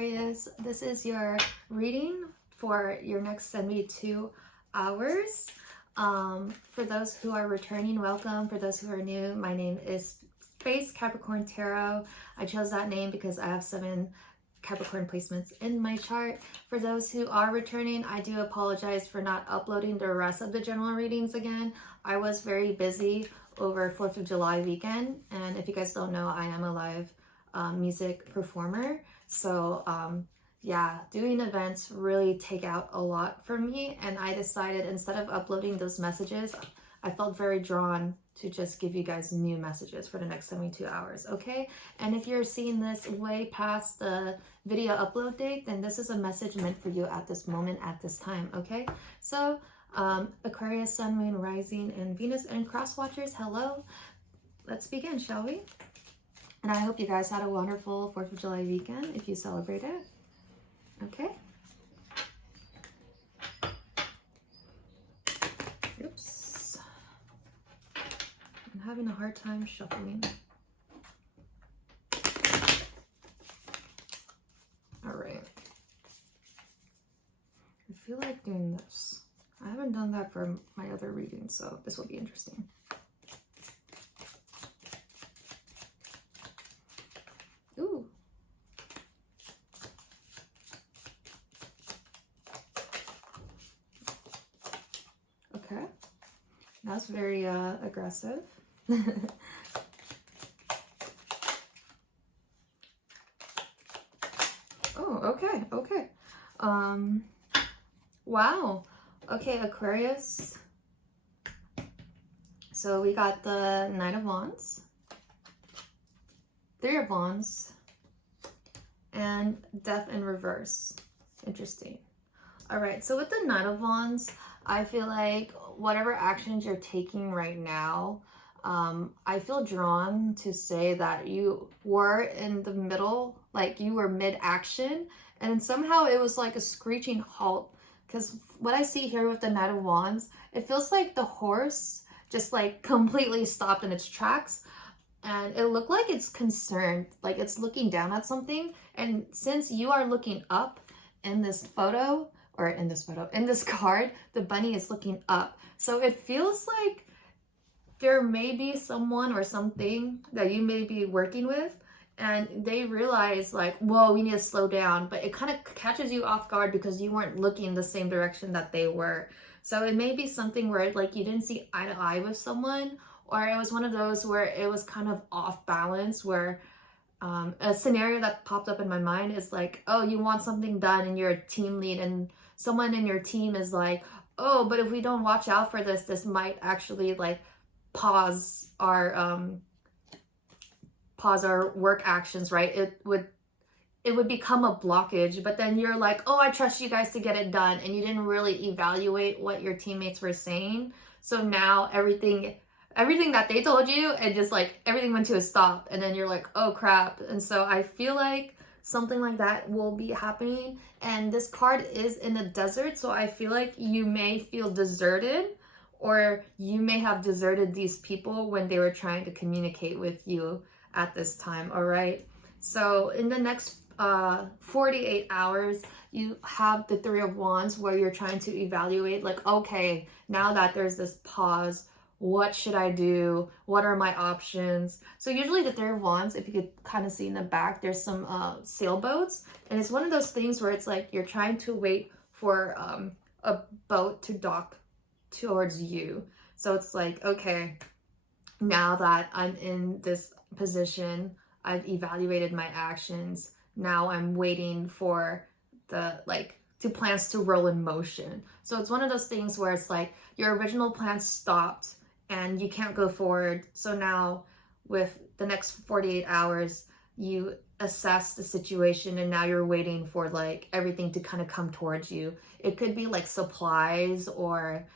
Aquarius. This is your reading for your next 72 hours. For those who are returning, welcome. For those who are new, my name is Space Capricorn Tarot. I chose that name because I have 7 Capricorn placements in my chart. For those who are returning, I do apologize for not uploading the rest of the general readings again. I was very busy over 4th of July weekend, and if you guys don't know, I am a live music performer. So yeah, doing events really take out a lot for me, and I decided instead of uploading those messages, I felt very drawn to just give you guys new messages for the next 72 hours, okay? And if you're seeing this way past the video upload date, then this is a message meant for you at this moment, at this time, okay? So Aquarius, Sun, Moon, Rising, and Venus, and Cross Watchers, hello. Let's begin, shall we? And I hope you guys had a wonderful 4th of July weekend if you celebrated. Okay. Oops. I'm having a hard time shuffling. All right. I feel like doing this. I haven't done that for my other readings, so this will be interesting. Ooh. Okay. That's very aggressive. Oh, okay, okay. Wow. Okay, Aquarius. So we got the Knight of Wands, 3 of Wands, and Death in reverse. Interesting. All right, so with the Knight of Wands, I feel like whatever actions you're taking right now, I feel drawn to say that you were in the middle, like you were mid-action, and somehow it was like a screeching halt. Because what I see here with the Knight of Wands, it feels like the horse just like completely stopped in its tracks. And it looked like it's concerned, like it's looking down at something. And since you are looking up in this photo, or in this card, the bunny is looking up. So it feels like there may be someone or something that you may be working with, and they realize like, whoa, we need to slow down. But it kind of catches you off guard because you weren't looking the same direction that they were. So it may be something where like you didn't see eye to eye with someone, or it was one of those where it was kind of off balance, where a scenario that popped up in my mind is like, oh, you want something done and you're a team lead, and someone in your team is like, oh, but if we don't watch out for this, this might actually like pause our work actions, right? It would become a blockage. But then you're like, oh, I trust you guys to get it done, and you didn't really evaluate what your teammates were saying. So now everything that they told you, and just like everything went to a stop, and then you're like, oh crap. And so I feel like something like that will be happening. And this card is in the desert, so I feel like you may feel deserted, or you may have deserted these people when they were trying to communicate with you at this time. All right, so in the next 48 hours, you have the 3 of Wands, where you're trying to evaluate like, okay, now that there's this pause, what should I do? What are my options? So usually the 3 of Wands, if you could kind of see in the back, there's some sailboats, and it's one of those things where it's like you're trying to wait for a boat to dock towards you. So it's like, okay, now that I'm in this position, I've evaluated my actions, now I'm waiting for the plans to roll in motion. So it's one of those things where it's like your original plan stopped and you can't go forward. So now with the next 48 hours, you assess the situation, and now you're waiting for like everything to kind of come towards you. It could be like supplies or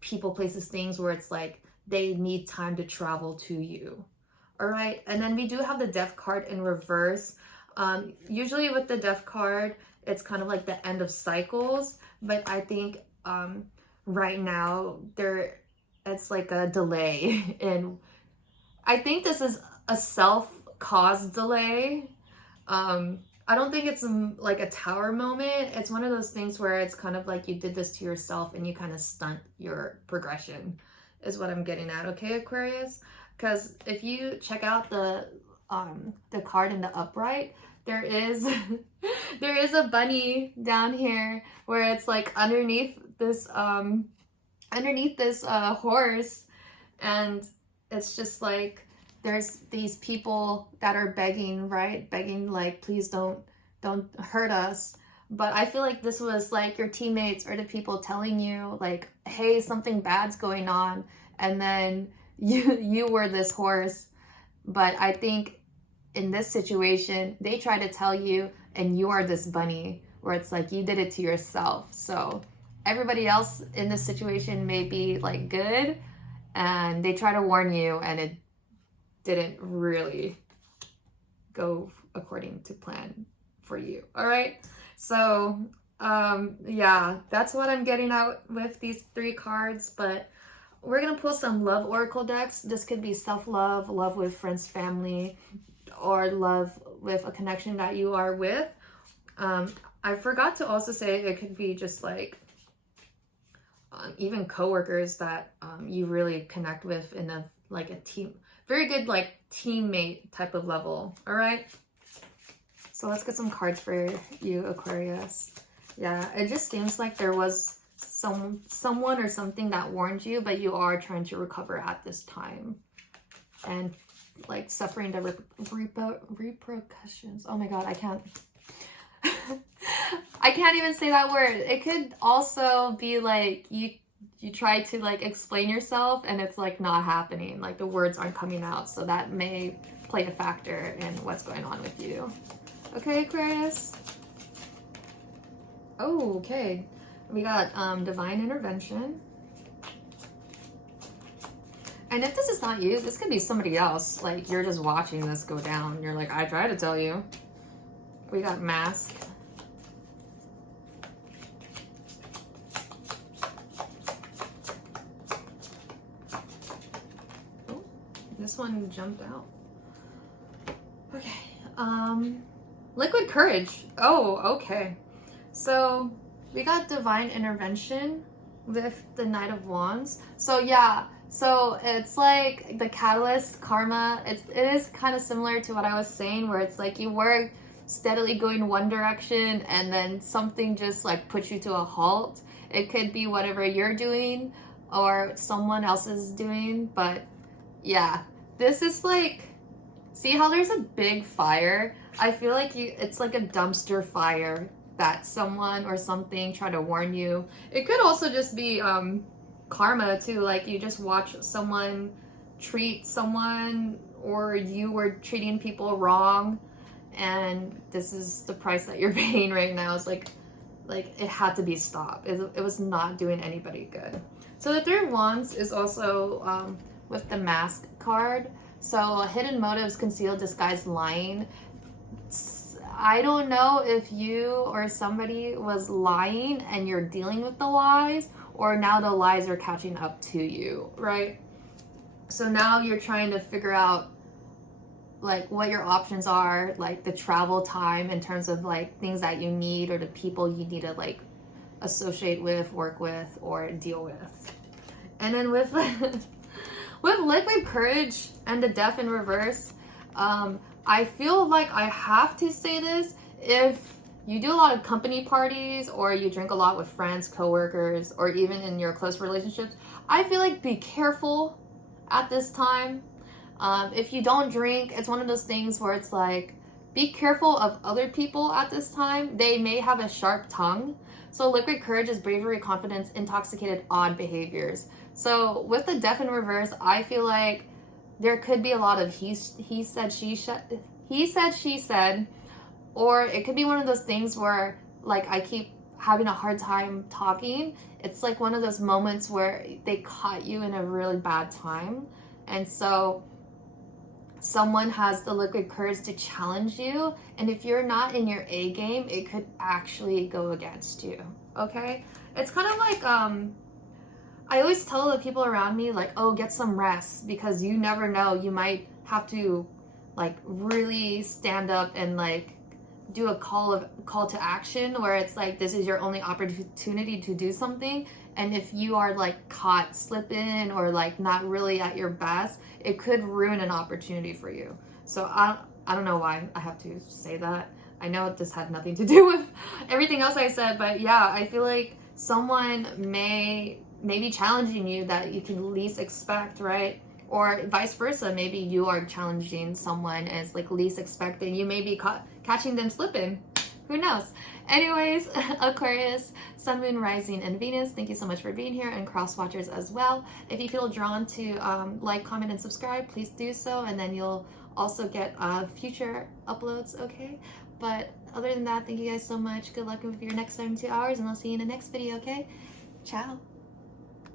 people, places, things where it's like they need time to travel to you. All right, and then we do have the Death card in reverse. Usually with the Death card, it's kind of like the end of cycles, but I think right now it's like a delay, and I think this is a self-caused delay. I don't think it's like a tower moment. It's one of those things where it's kind of like you did this to yourself and you kind of stunt your progression, is what I'm getting at, okay, Aquarius? Because if you check out the card in the upright, there is there is a bunny down here where it's like underneath this horse, and it's just like there's these people that are begging, right? Begging like, please don't hurt us. But I feel like this was like your teammates or the people telling you like, hey, something bad's going on, and then you were this horse. But I think in this situation, they try to tell you and you are this bunny, where it's like you did it to yourself. So everybody else in this situation may be like good, and they try to warn you and it didn't really go according to plan for you. All right, so yeah, that's what I'm getting out with these 3 cards. But we're gonna pull some love oracle decks. This could be self-love, love with friends, family, or love with a connection that you are with. I forgot to also say it could be just like even coworkers that you really connect with in a like a team, very good like teammate type of level. All right, so let's get some cards for you, Aquarius. Yeah, it just seems like there was someone or something that warned you, but you are trying to recover at this time and like suffering the repercussions. Oh my god, I can't I can't even say that word. It could also be like you try to like explain yourself and it's like not happening, like the words aren't coming out, so that may play a factor in what's going on with you. Okay, Aquarius. Oh, okay, we got divine intervention. And if this is not you, this could be somebody else. Like you're just watching this go down, you're like, I try to tell you. We got mask. Oh, this one jumped out. Okay. Liquid courage. Oh, okay. So we got divine intervention with the Knight of Wands. So yeah, so it's like the catalyst karma. It is kind of similar to what I was saying, where it's like you were steadily going one direction and then something just like puts you to a halt. It could be whatever you're doing or someone else is doing, but yeah, this is like, see how there's a big fire? I feel like it's like a dumpster fire that someone or something tried to warn you. It could also just be karma too, like you just watch someone treat someone, or you were treating people wrong, and this is the price that you're paying right now. It's like it had to be stopped. It was not doing anybody good. So the 3 of Wands is also with the mask card. So hidden motives, concealed, disguised, lying. I don't know if you or somebody was lying and you're dealing with the lies, or now the lies are catching up to you, right? So now you're trying to figure out like what your options are, like the travel time in terms of like things that you need, or the people you need to like associate with, work with, or deal with. And then with with liquid courage and the death in reverse, I feel like I have to say this. If you do a lot of company parties, or you drink a lot with friends, coworkers, or even in your close relationships, I feel like be careful at this time. If you don't drink, it's one of those things where it's like, be careful of other people at this time. They may have a sharp tongue. So liquid courage is bravery, confidence, intoxicated, odd behaviors. So with the death in reverse, I feel like there could be a lot of he said, she said, or it could be one of those things where like I keep having a hard time talking. It's like one of those moments where they caught you in a really bad time. And so someone has the liquid courage to challenge you, and if you're not in your A game, it could actually go against you. Okay, it's kind of like I always tell the people around me, like, oh, get some rest, because you never know, you might have to like really stand up and like do a call to action where it's like this is your only opportunity to do something, and if you are like caught slipping or like not really at your best, it could ruin an opportunity for you. So I don't know why I have to say that. I know this had nothing to do with everything else I said, but yeah, I feel like someone may be challenging you that you can least expect, right? Or vice versa, maybe you are challenging someone as like least expected. You may be catching them slipping. Who knows? Anyways, Aquarius, Sun, Moon, Rising, and Venus, thank you so much for being here, and cross watchers as well. If you feel drawn to like, comment, and subscribe, please do so, and then you'll also get future uploads, okay? But other than that, thank you guys so much. Good luck with your next 72 hours, and I'll see you in the next video, okay? Ciao.